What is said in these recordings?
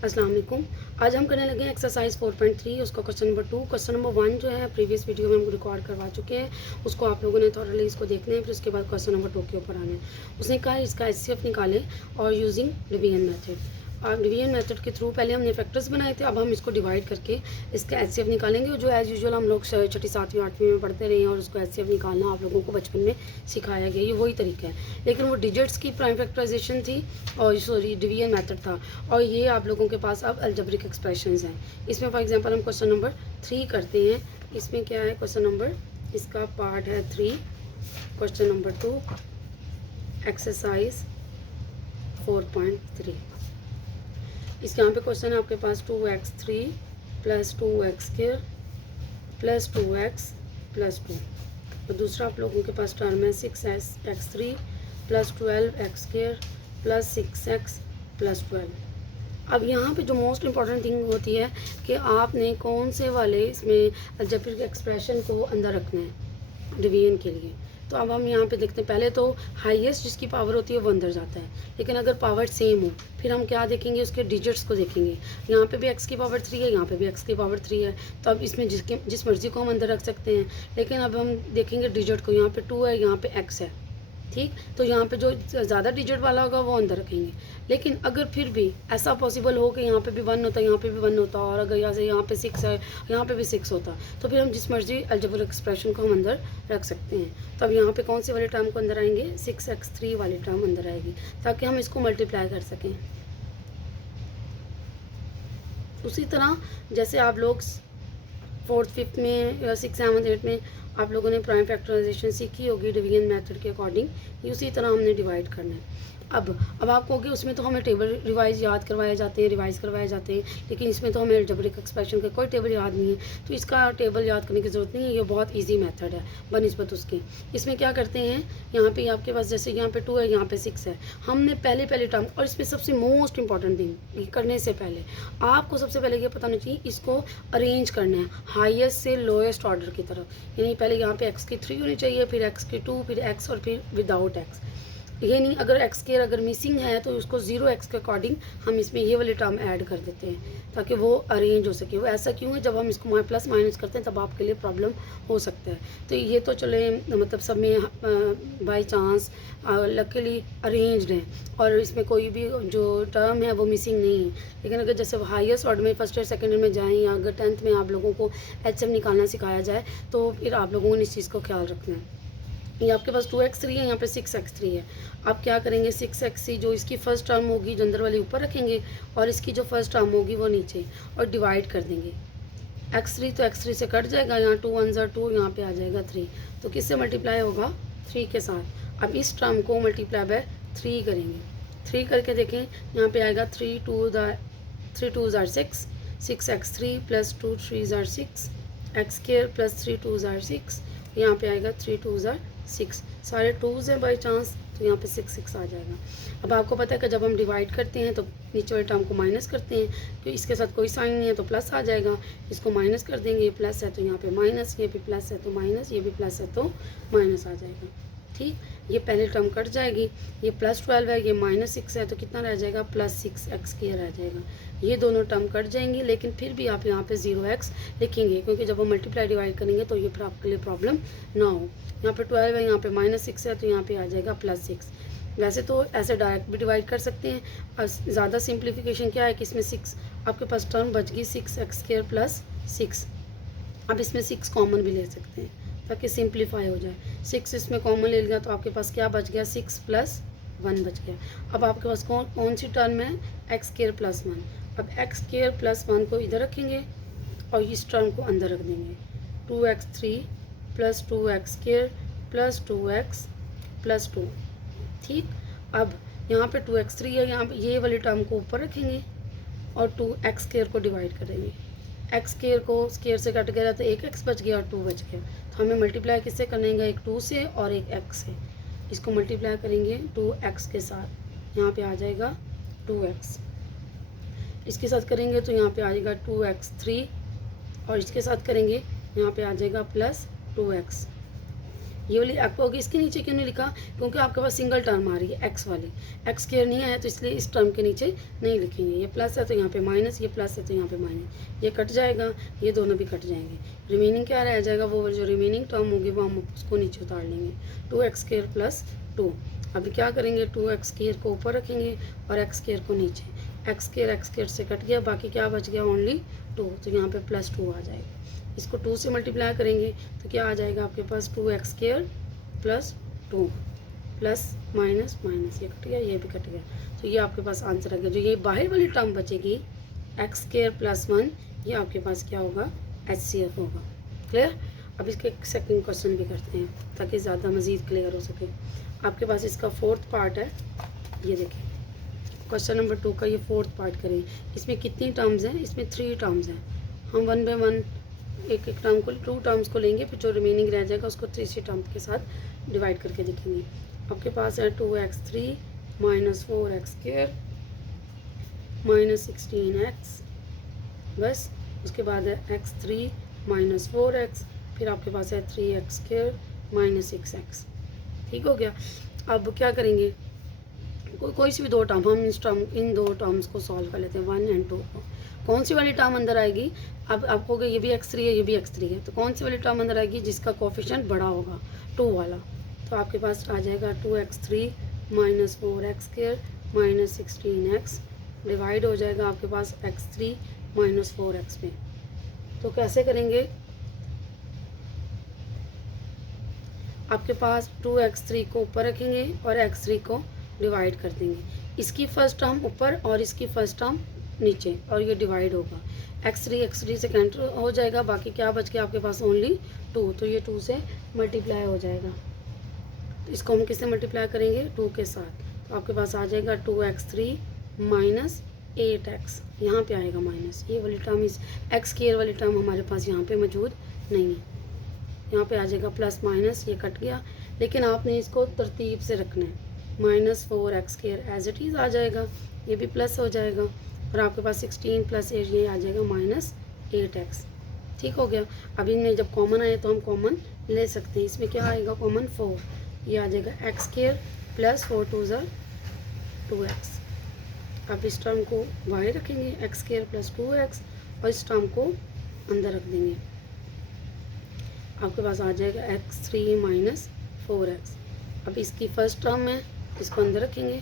अस्सलाम वालेकुम। आज हम करने लगे हैं एक्सरसाइज 4.3 उसका क्वेश्चन नंबर 2। क्वेश्चन नंबर 1 जो है प्रीवियस वीडियो में हम रिकॉर्ड करवा चुके हैं, उसको आप लोगों ने थॉरली इसको देखना है, फिर उसके बाद क्वेश्चन नंबर 2 के ऊपर आना है। उसने कहा इसका एचसीएफ निकालें और using division method. Division method के थ्रू पहले हमने फैक्टर्स बनाए थे, अब हम इसको डिवाइड करके इसका एचसीएफ निकालेंगे, जो एज़ यूजुअल हम लोग छठी 7वीं 8वीं में पढ़ते रहे हैं और उसको एचसीएफ निकालना आप लोगों को बचपन में सिखाया गया, ये वही तरीका है। लेकिन वो डिजिट्स की प्राइम फैक्टराइजेशन थी और सॉरी डिवीजन मेथड था, और ये आप लोगों के पास अब अलजेब्रिक एक्सप्रेशंस हैं। इसमें फॉर एग्जांपल हम क्वेश्चन नंबर 3 करते हैं। इसमें क्या है, क्वेश्चन नंबर इसका पार्ट है 3, क्वेश्चन नंबर 2 एक्सरसाइज 4.3। इसके यहाँ पे क्वेश्चन है आपके पास 2x3 plus 2x² plus 2x plus 2, और दूसरा आप लोगों के पास टर्म है 6x3 plus 12x² plus 6x plus 12। अब यहाँ पे जो मोस्ट इम्पॉर्टेंट थिंग होती है कि आपने कौन से वाले इसमें अलजेब्रिक एक्सप्रेशन को अंदर रखना है डिवीजन के लिए। तो अब हम यहाँ पे देखते हैं, पहले तो हाईएस्ट जिसकी पावर होती है वो अंदर जाता है, लेकिन अगर पावर सेम हो फिर हम क्या देखेंगे, उसके डिजिट्स को देखेंगे। यहाँ पे भी x की पावर 3 है, यहाँ पे भी x की पावर 3 है, तो अब इसमें जिस मर्ज़ी को हम अंदर रख सकते हैं। लेकिन अब हम देखेंगे डिजिट को, यहाँ पे 2 है, यहाँ पे x है, ठीक। तो यहाँ पे जो ज़्यादा डिजिट वाला होगा वो अंदर रखेंगे। लेकिन अगर फिर भी ऐसा पॉसिबल हो कि यहाँ पे भी 1 होता, यहाँ पे भी 1 होता, और अगर यहाँ पे 6 है, यहाँ पे भी 6 होता, तो फिर हम जिस मर्जी अलजेब्रिक एक्सप्रेशन को हम अंदर रख सकते हैं। तो अब यहाँ पे कौन से वाले टर्म को अंदर आएंगे, 6x3 वाली टर्म अंदर आएगी, ताकि हम इसको मल्टीप्लाई कर सकें। उसी तरह जैसे आप लोग 4th 5th में या 6th 7th 8th में आप लोगों ने प्राइम फैक्टराइजेशन सीखी होगी डिवीजन मेथड के अकॉर्डिंग, उसी तरह हमने डिवाइड करना है। अब आप कहोगे उसमें तो हमें टेबल रिवाइज याद करवाए जाते हैं, रिवाइज करवाए जाते हैं, लेकिन इसमें तो हमें अलजेब्रिक एक्सप्रेशन का कोई टेबल याद नहीं है, तो इसका टेबल याद करने की ज़रूरत नहीं है। ये बहुत ईजी मेथड है बनिस्बत उसके। इसमें क्या करते हैं, यहाँ पे आपके पास जैसे यहाँ पे 2 है, यहाँ पे 6 है, हमने पहले टर्म, और इसमें सबसे मोस्ट इंपॉर्टेंट थिंग करने से पहले आपको सबसे पहले ये पता होना चाहिए, इसको अरेंज करना है हाईएस्ट से लोएस्ट ऑर्डर की तरफ। यानी पहले यहाँ पे x की 3 होनी चाहिए, फिर x की 2, फिर x, और फिर विदाउट x। ये नहीं, अगर x² अगर मिसिंग है तो उसको 0x के अकॉर्डिंग हम इसमें ये वाली टर्म ऐड कर देते हैं, ताकि वो अरेंज हो सके। वो ऐसा क्यों है, जब हम इसको प्लस माइनस करते हैं तब आपके लिए प्रॉब्लम हो सकता है। तो ये तो चले मतलब सब में बाई चांस लकीली अरेंज्ड है, और इसमें कोई भी जो टर्म है वो मिसिंग नहीं है। लेकिन अगर जैसे हाईएस्ट ऑर्डर में फर्स्ट ईयर सेकेंड ईयर में जाएँ, या अगर 10th में आप लोगों को HCF निकालना सिखाया जाए, तो फिर आप लोगों ने इस चीज़ को ख्याल रखना है। ये आपके पास 2x3 है, यहाँ पे 6x3 है। आप क्या करेंगे, 6x जो इसकी फर्स्ट टर्म होगी जो अंदर वाली ऊपर रखेंगे, और इसकी जो फर्स्ट टर्म होगी वो नीचे, और डिवाइड कर देंगे। x3 तो x3 से कट जाएगा, यहाँ 2 1 ज़ा 2, यहाँ पे आ जाएगा 3, तो किससे मल्टीप्लाई होगा, 3 के साथ। अब इस टर्म को मल्टीप्लाई बाय 3 करेंगे, 3 करके देखें, यहाँ पे आएगा 3 2 ज़ा 6, 6x3 प्लस 2 3 ज़ा 6, x² प्लस 3 2 ज़ा 6, यहाँ पे आएगा 3 2 ज़ा 6, सारे 2s हैं बाई चांस, तो यहाँ पे 6 6 आ जाएगा। अब आपको पता है कि जब हम डिवाइड करते हैं तो नीचे वाले टर्म को माइनस करते हैं, क्योंकि इसके साथ कोई साइन नहीं है तो प्लस आ जाएगा। इसको माइनस कर देंगे, ये प्लस है तो यहाँ पे माइनस, ये भी प्लस है तो माइनस, ये भी प्लस है तो माइनस आ जाएगा, ठीक। ये पहले टर्म कट जाएगी, ये प्लस 12 है, ये माइनस 6 है, तो कितना रह जाएगा, प्लस 6x² रह जाएगा। ये दोनों टर्म कट जाएंगी, लेकिन फिर भी आप यहाँ पे 0x लिखेंगे, क्योंकि जब हम मल्टीप्लाई डिवाइड करेंगे तो ये फिर आपके लिए प्रॉब्लम ना हो। यहाँ पे 12 है, यहाँ पे माइनस 6 है, तो यहाँ पे आ जाएगा प्लस 6। वैसे तो ऐसे डायरेक्ट भी डिवाइड कर सकते हैं, और ज़्यादा सिंप्लीफिकेशन क्या है कि इसमें 6 आपके पास टर्म बच गई, 6x² प्लस 6। अब इसमें 6 कॉमन भी ले सकते हैं ताकि सिंप्लीफाई हो जाए। 6 इसमें कॉमन ले लिया तो आपके पास क्या बच गया, 6 प्लस 1 बच गया। अब आपके पास कौन सी टर्म है, x² प्लस 1। अब x² प्लस 1 को इधर रखेंगे और इस टर्म को अंदर रख देंगे, 2x3 plus 2x² plus 2x plus 2, ठीक। अब यहाँ पे 2x3 है, यहाँ पे ये वाली टर्म को ऊपर रखेंगे और 2x² को डिवाइड करेंगे। x² को स्क्वायर से कट गया तो एक x बच गया और 2 बच गया, तो हमें मल्टीप्लाई किससे करेंगे, एक 2 से और एक x से। इसको मल्टीप्लाई करेंगे 2x के साथ, यहाँ पे आ जाएगा 2x। इसके साथ करेंगे तो यहाँ पे आ जाएगा 2x3, और इसके साथ करेंगे यहाँ पे आ जाएगा प्लस 2x। ये वाली आपको होगी। इसके नीचे क्यों नहीं लिखा? क्योंकि आपके पास सिंगल टर्म आ रही है एक्स वाली, एक्स स्क्वायर नहीं आया तो इसलिए इस टर्म के नीचे नहीं लिखेंगे। ये प्लस है तो यहाँ पे माइनस, ये प्लस है तो यहाँ पे माइनस, ये कट जाएगा, ये दोनों भी कट जाएंगे। रिमेनिंग क्या रह जाएगा? वो जो रिमेनिंग टर्म होगी वो हम उसको नीचे उतार लेंगे, 2x² + 2। अभी क्या करेंगे? 2x² को ऊपर रखेंगे और x² को नीचे। x² से कट गया, बाकी क्या बच गया? ओनली 2, तो यहाँ पे +2 आ जाएगा। इसको 2 से मल्टीप्लाई करेंगे तो क्या आ जाएगा आपके पास? 2x² + 2 प्लस माइनस माइनस, ये कट गया, ये भी कट गया, तो ये आपके पास आंसर आ गया। जो ये बाहर वाली टर्म बचेगी x² + 1, ये आपके पास क्या होगा? HCF होगा। क्लियर? अब इसके सेकंड क्वेश्चन भी करते हैं ताकि ज़्यादा मज़ीद क्लियर हो सके। आपके पास इसका 4th पार्ट है, ये देखिए क्वेश्चन नंबर 2 का ये 4th पार्ट करें। इसमें कितनी टर्म्स हैं? इसमें 3 टर्म्स हैं। हम 1 बाय 1 एक एक टर्म को, 2 टर्म्स को लेंगे, फिर जो रिमेनिंग रह जाएगा उसको 3 टर्म के साथ डिवाइड करके लिखेंगे। आपके पास है 2x3 - 4x² - 16x, बस। उसके बाद है x3 - 4x, फिर आपके पास है 3x² - 6x। ठीक हो गया। अब क्या करेंगे? कोई सी भी 2 टर्म, हम इन 2 टर्म्स को सॉल्व कर लेते हैं, 1 और 2 को। कौन सी वाली टर्म अंदर आएगी? अब आपको ये भी x3 है, ये भी x3 है, तो कौन सी वाली टर्म अंदर आएगी? जिसका कोफिशिएंट बड़ा होगा, 2 वाला। तो आपके पास आ जाएगा 2x3 - 4x² - 16x, डिवाइड हो जाएगा आपके पास x3 - 4x में। तो कैसे करेंगे? आपके पास 2x3 को ऊपर रखेंगे और x3 को डिवाइड कर देंगे। इसकी फर्स्ट टर्म ऊपर और इसकी फर्स्ट टर्म नीचे, और ये डिवाइड होगा। x3 से कैंसिल हो जाएगा, बाकी क्या बच गया आपके पास? ओनली 2, तो ये 2 से मल्टीप्लाई हो जाएगा। तो इसको हम किससे मल्टीप्लाई करेंगे? 2 के साथ। तो आपके पास आ जाएगा 2x3 - 8x, यहाँ पे आएगा माइनस, ये वाली टर्म, इस x² वाली टर्म हमारे पास यहाँ पे मौजूद नहीं है। यहाँ पे आ जाएगा प्लस माइनस, ये कट गया, लेकिन आपने इसको तरतीब से रखना है। -4x² एज इट इज़ आ जाएगा, ये भी प्लस हो जाएगा, और आपके पास 16 + 8 ये आ जाएगा -8x। ठीक हो गया। अब इनमें जब कॉमन आए तो हम कॉमन ले सकते हैं। इसमें क्या आएगा कॉमन? 4, ये आ जाएगा x² + 4 × 2 = 2x। अब इस टर्म को बाहर रखेंगे, x² + 2x, और इस टर्म को अंदर रख देंगे। आपके पास आ जाएगा x3 - 4x। अब इसकी फर्स्ट टर्म है, इसको अंदर रखेंगे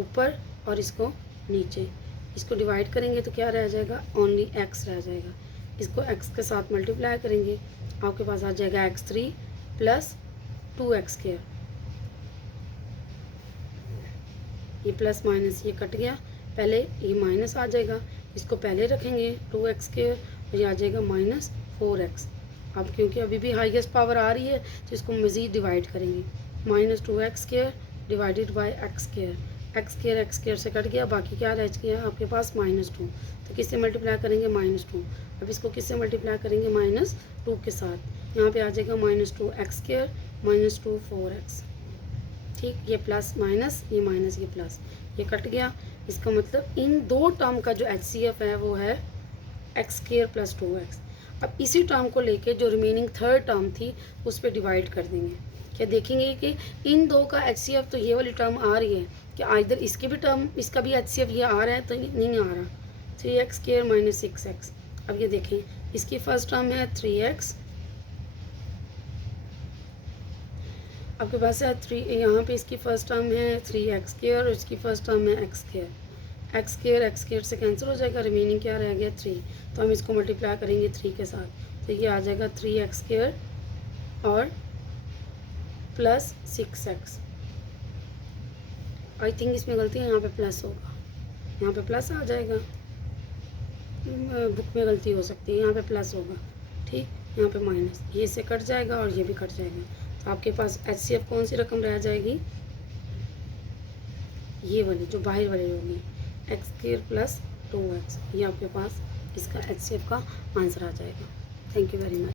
ऊपर और इसको नीचे। इसको डिवाइड करेंगे तो क्या रह जाएगा? ओनली x रह जाएगा। इसको x के साथ मल्टीप्लाई करेंगे, आपके पास आ जाएगा x3 + 2x²। ये प्लस माइनस ये कट गया, पहले ये माइनस आ जाएगा, इसको पहले रखेंगे 2x² और ये आ जाएगा -4x। अब क्योंकि अभी भी हाईएस्ट पावर आ रही है तो इसको मज़ीद डिवाइड करेंगे, -2x² divided by x²। x² से कट गया, बाकी क्या रह गया आपके पास? -2। तो किससे मल्टीप्लाई करेंगे? -2। अब इसको किससे मल्टीप्लाई करेंगे? -2 के साथ। यहाँ पे आ जाएगा -2x² -2 4x। ठीक, ये प्लस माइनस, ये माइनस, ये प्लस, ये कट गया। इसका मतलब इन 2 टर्म का जो HCF है वो है x² + 2x। अब इसी टर्म को लेके जो रिमेनिंग 3rd टर्म थी उस पर डिवाइड कर देंगे। क्या देखेंगे कि इन 2 का HCF तो ये वाली टर्म आ रही है, कि इधर इसके भी टर्म, इसका भी HCF ये आ रहा है, तो नहीं आ रहा। 3x² - 6x। अब ये देखें, इसकी फर्स्ट टर्म है 3x, आपके पास है 3, यहाँ पे इसकी फर्स्ट टर्म है 3x² और इसकी फर्स्ट टर्म है x² से कैंसिल हो जाएगा, रिमेनिंग क्या रह गया? 3। तो हम इसको मल्टीप्लाई करेंगे 3 के साथ, तो ये आ जाएगा 3x² और प्लस 6x। आई थिंक इसमें गलती है, यहाँ पे प्लस होगा, यहाँ पे प्लस आ जाएगा, बुक में गलती हो सकती है, यहाँ पे प्लस होगा। ठीक, यहाँ पे माइनस, ये से कट जाएगा और ये भी कट जाएगा। तो आपके पास HCF कौन सी रकम रह जाएगी? ये वाली जो बाहर वाली होगी, x² + 2x। ये आपके पास इसका HCF का आंसर आ जाएगा। Thank you very much.